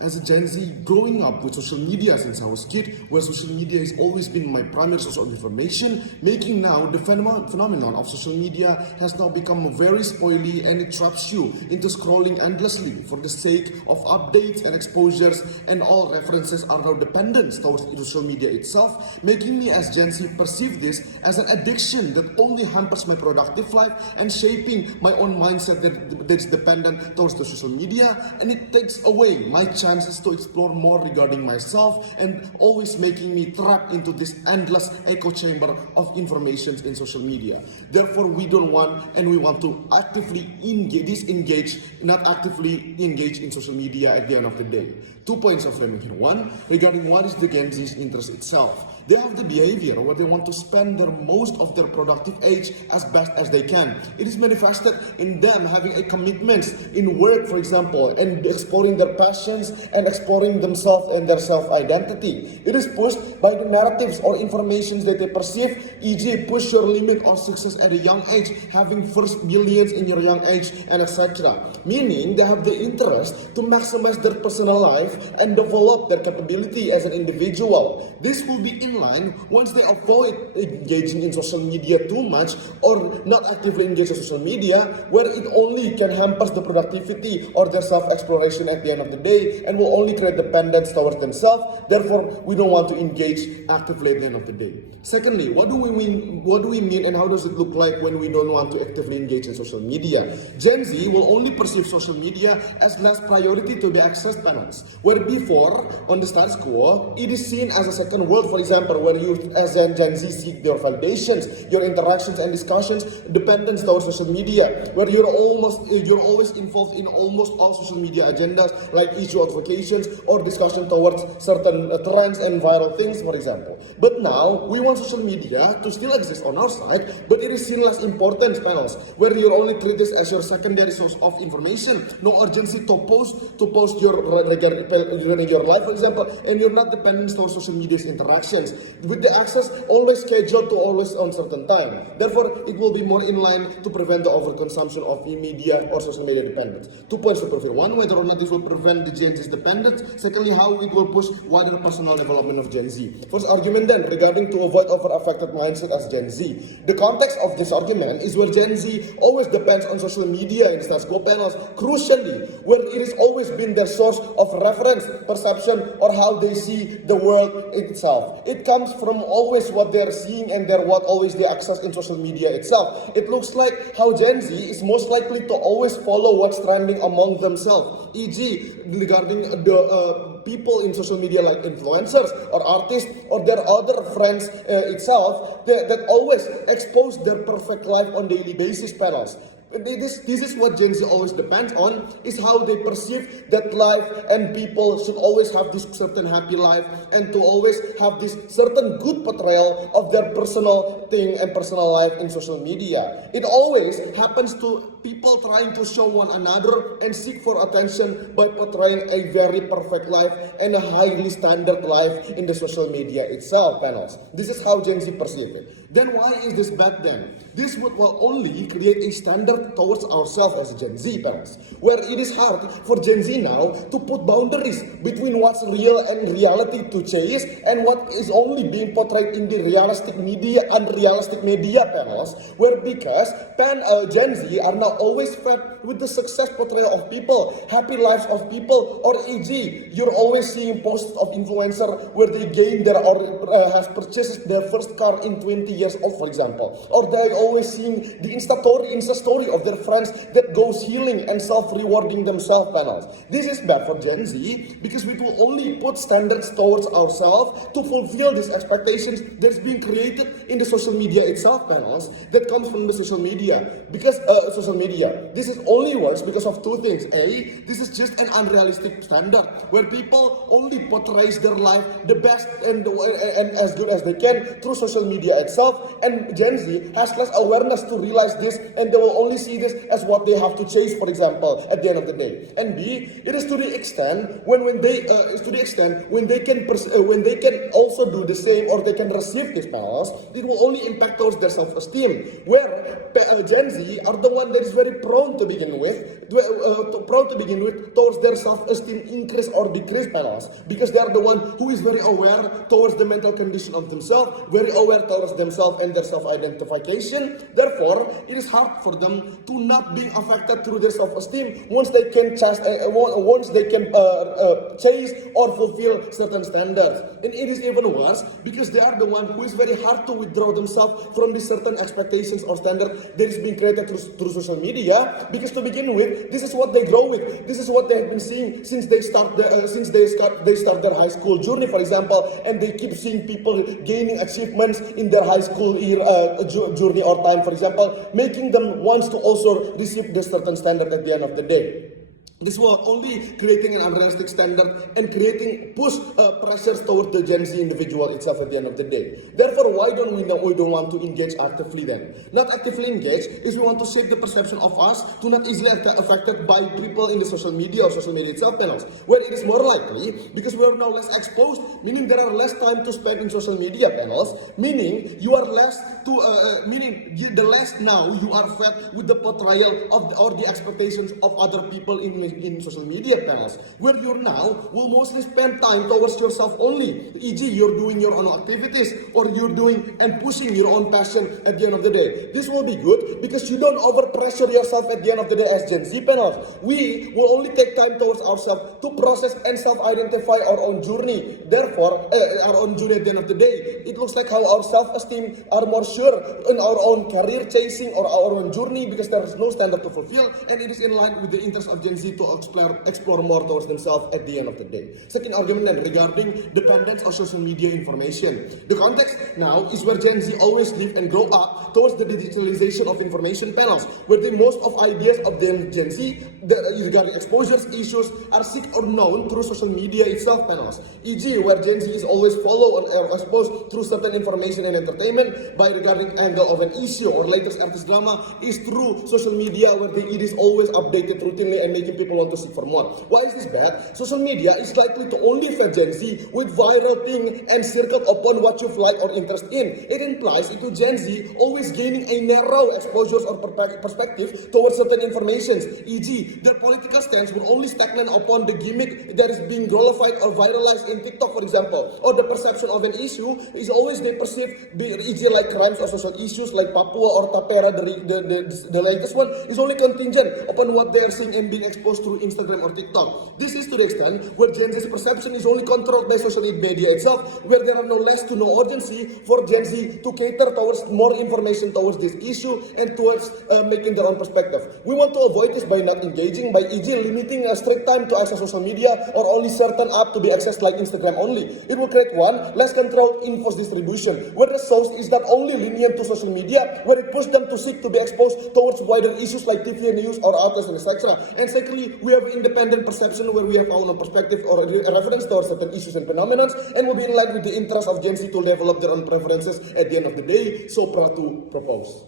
As a Gen Z, growing up with social media since I was a kid, where social media has always been my primary source of information, making now the phenomenon of social media has now become very spoily, and it traps you into scrolling endlessly for the sake of updates and exposures, and all references are now dependent towards social media itself, making me as Gen Z perceive this as an addiction that only hampers my productive life and shaping my own mindset that is dependent towards the social media, and it takes away my chances to explore more regarding myself and always making me trapped into this endless echo chamber of information in social media. Therefore, we don't want and we want to actively disengage, not actively engage in social media at the end of the day. 2 points of framing here. One, regarding what is the Gen Z's interest itself. They have the behavior where they want to spend most of their productive age as best as they can. It is manifested in them having a commitment in work, for example, and exploring their passions and exploring themselves and their self-identity. It is pushed by the narratives or informations that they perceive, e.g. push your limit of success at a young age, having first billions in your young age, and etc. Meaning they have the interest to maximize their personal life and develop their capability as an individual. This will be in line once they avoid engaging in social media too much or not actively engage in social media, where it only can hamper the productivity or their self-exploration at the end of the day and will only create dependence towards themselves. Therefore, we don't want to engage actively at the end of the day. Secondly, what do we mean and how does it look like when we don't want to actively engage in social media? Gen Z will only perceive social media as last priority to be accessed panels, where before, on the status quo, it is seen as a second world, for example, where you as a Gen Z seek your validations, your interactions and discussions, dependence towards social media, where you're always involved in almost all social media agendas like issue advocations or discussion towards certain trends and viral things, for example. But now we want social media to still exist on our side, but it is seen less important panels, where you only treat this as your secondary source of information. No urgency to post your regarding your life, for example, and you're not dependent on social media's interactions, with the access always scheduled to always on certain time. Therefore, it will be more in line to prevent the overconsumption of media or social media dependence. 2 points to prevent. One, whether or not this will prevent the Gen Z's dependence. Secondly, how it will push wider personal development of Gen Z. First argument then, regarding to avoid over-affected mindset as Gen Z. The context of this argument is where Gen Z always depends on social media in status quo panels, crucially, where it has always been their source of reference, perception, or how they see the world itself. It comes from always what they're seeing and what always they access in social media itself. It looks like how Gen Z is most likely to always follow what's trending among themselves, e.g. regarding the people in social media like influencers or artists or their other friends itself that always expose their perfect life on daily basis panels. This is what Gen Z always depends on, is how they perceive that life and people should always have this certain happy life and to always have this certain good portrayal of their personal thing and personal life in social media. It always happens to people trying to show one another and seek for attention by portraying a very perfect life and a highly standard life in the social media itself panels. This is how Gen Z perceive it. Then why is this bad then? This will only create a standard towards ourselves as Gen Z parents, where it is hard for Gen Z now to put boundaries between what's real and reality to chase and what is only being portrayed in the realistic media, unrealistic media panels, where because Gen Z are now always fed with the success portrayal of people, happy lives of people, or e.g. you're always seeing posts of influencer where they gain their or has purchased their first car in 20 years old, for example, or they're always seeing the Insta story of their friends that goes healing and self-rewarding themselves panels. This is bad for Gen Z because we will only put standards towards ourselves to fulfill these expectations that's being created in the social media itself panels that comes from the social media. Because social media, this is only works because of two things. A, this is just an unrealistic standard where people only portrays their life the best and as good as they can through social media itself, and Gen Z has less awareness to realize this, and they will only see this as what they have to chase, for example, at the end of the day. And B, it is to the extent when they can also do the same or they can receive these panels, it will only impact towards their self-esteem, where Gen Z are the one that is is very prone to begin with, towards their self-esteem increase or decrease panels, because they are the one who is very aware towards the mental condition of themselves, very aware towards themselves and their self-identification. Therefore, it is hard for them to not being affected through their self-esteem once they can chase or fulfill certain standards. And it is even worse because they are the one who is very hard to withdraw themselves from the certain expectations or standard that is being created through social media. Because to begin with, this is what they grow with. This is what they have been seeing since they start their high school journey, for example, and they keep seeing people gaining achievements in their high school journey or time, for example, making them want to also receive this certain standard at the end of the day. This was only creating an unrealistic standard and creating pressures towards the Gen Z individual itself at the end of the day. Therefore, why don't we don't want to engage actively then? Not actively engage is we want to shape the perception of us to not easily affected by people in the social media or social media itself panels, where it is more likely because we are now less exposed, meaning there are less time to spend in social media panels, meaning you are less to the less now you are fed with the portrayal of or the expectations of other people in social media panels, where you now will mostly spend time towards yourself only, e.g. you're doing your own activities or you're doing and pushing your own passion at the end of the day. This will be good because you don't overpressure yourself at the end of the day as Gen Z panels. We will only take time towards ourselves to process and self-identify our own journey. Therefore, our own journey at the end of the day, it looks like how our self-esteem are more sure in our own career chasing or our own journey because there is no standard to fulfill, and it is in line with the interest of Gen Z to explore more towards themselves at the end of the day. Second argument then regarding dependence on social media information. The context now is where Gen Z always live and grow up towards the digitalization of information panels, where the most of ideas of the Gen Z regarding exposures, issues are seek or known through social media itself panels, e.g. where Gen Z is always follow or exposed through certain information and entertainment by regarding angle of an issue or latest artist drama is through social media, where it is always updated routinely and making people want to seek for more. Why is this bad? Social media is likely to only feed Gen Z with viral thing and circled upon what you've liked or interest in. It implies into Gen Z always gaining a narrow exposures or perspective towards certain informations, e.g. their political stance will only stagnant upon the gimmick that is being glorified or viralized in TikTok, for example, or the perception of an issue is always they perceive, e.g. like crimes or social issues like Papua or Tapera, the latest one, is only contingent upon what they are seeing and being exposed through Instagram or TikTok. This is to the extent where Gen Z's perception is only controlled by social media itself, where there are no less to no urgency for Gen Z to cater towards more information towards this issue and towards making their own perspective. We want to avoid this by not engaging, by e.g. limiting a strict time to access social media or only certain app to be accessed like Instagram only. It will create one, less controlled info distribution, where the source is not only lenient to social media, where it pushes them to seek to be exposed towards wider issues like TV news or outlets and etc. And secondly, we have independent perception where we have our own perspective or a reference towards certain issues and phenomena, and will be in line with the interest of Gen Z to develop their own preferences at the end of the day. So proud to propose.